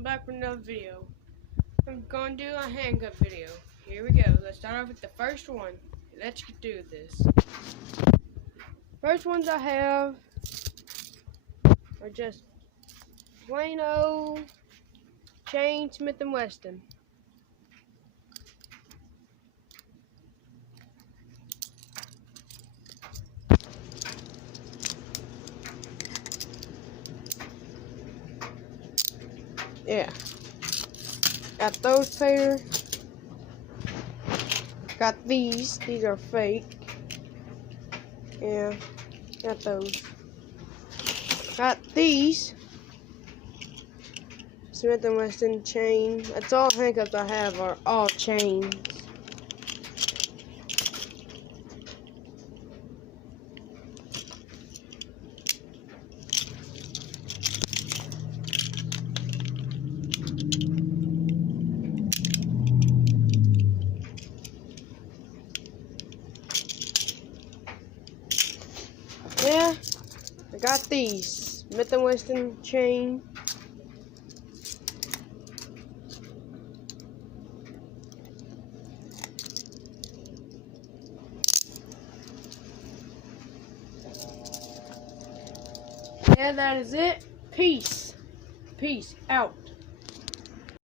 I'm back with another video. I'm gonna do a handcuff video. Here we go. Let's start off with the first one. Let's do this. First ones I have are just plain old chain Smith & Wesson. Yeah. Got those pair. Got these. These are fake. Yeah. Got those. Got these. Smith & Wesson chain. That's all handcuffs I have are all chains. Yeah, I got these Smith & Wesson chain. Yeah, that is it. Peace. Peace out.